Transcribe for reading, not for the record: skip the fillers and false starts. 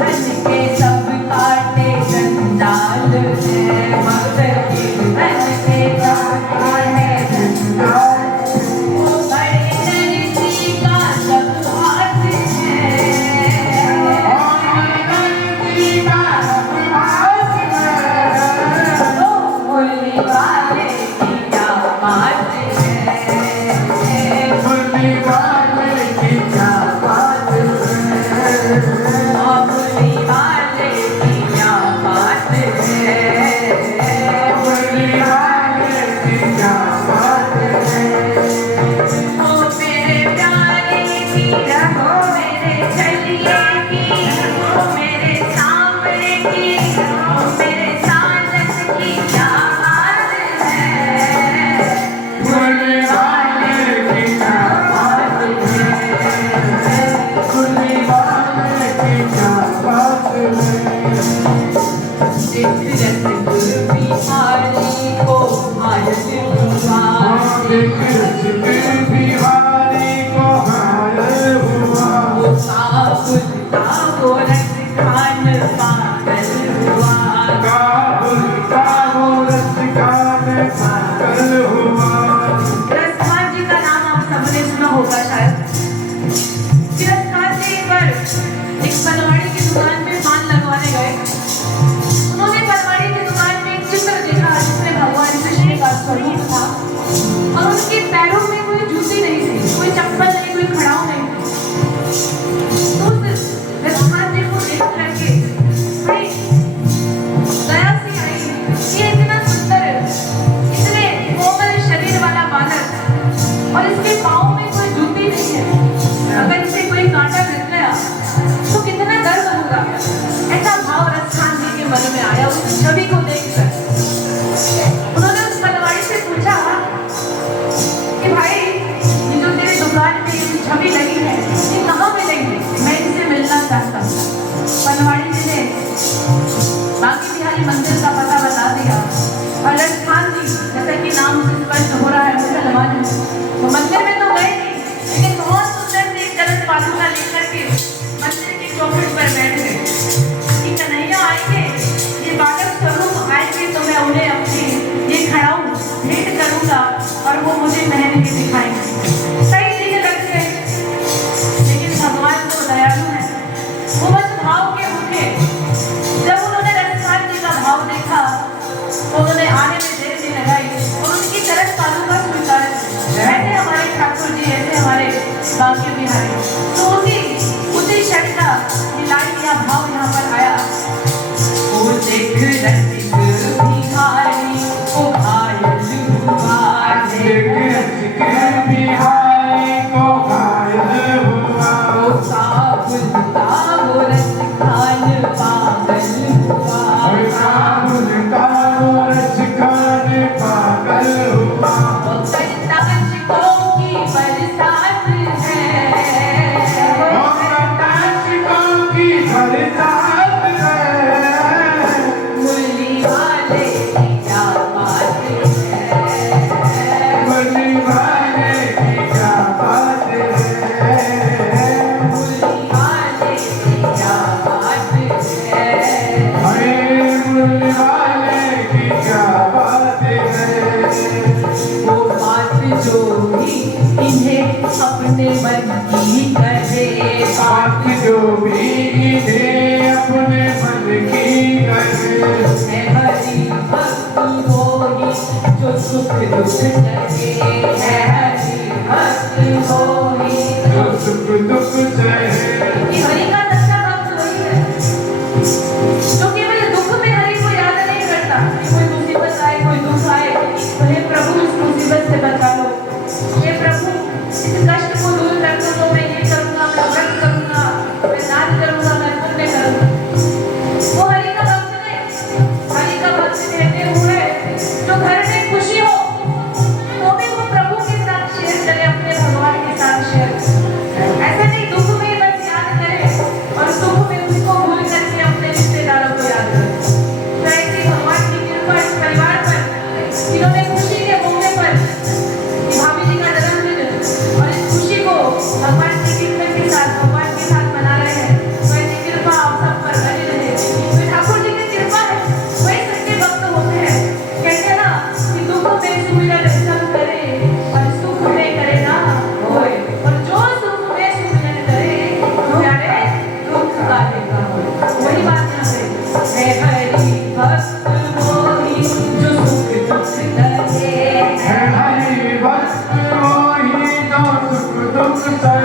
धन के सब काटे जंजाल है, भक्त के धन के सब काटे जंजाल। और वो मुझे पहन के दिखाएंगे। सही चीजें लगती है, लेकिन भगवान तो दयालु है, वो बस भाव के भूखे। जब उन्होंने रजस्थान जी का भाव देखा तो उन्होंने आने में देर नहीं लगाई और उनकी तरफ साधु का स्वीकार। ऐसे हमारे ठाकुर जी, ऐसे हमारे बांके बिहारी, तो उसी शब्द का लाइन या भाव यहाँ पर आया। वो देख रसिक भिखारी को घायल हुआ, बिहारी को घायल हुआ, वो साबुलता वो रसिकान पागल हुआ, साबुलता वो रसिकान पागल हुआ। वो कटाक्षों की बरसात है, वो कटाक्षों की बरसात है, मुरली वाले की क्या बात है, मुरली वाले की क्या बात है, मुरली वाले की क्या बात है, अरे मुरली वाले की क्या बात है। वो बात जो भी इन्हें अपने मन की कहे, बात जो भी इन्हें अपने मन की करे, है हरि भक्त होई जो सुख दुख सहे, है हरि भक्त होई जो सुख दुख सहे। ये हरि का सच्चा भक्त वही है जो केवल दुख में हरि को याद नहीं करता। कोई मुसीबत आए, कोई दुख आए तो हे प्रभु इस मुसीबत से बचा लो, हे प्रभु इस कष्ट को दूर कर दो, तो मैं ये करूंगा, मैं व्रत करूंगा, मैं दान करूंगा, मैं पुण्य करूंगा। वो हरि का भक्त नहीं, हरि का भक्त कहते हुए जो घर में खुशी हो, लगे। है हरि भक्त वही जो सुख दुख सहे।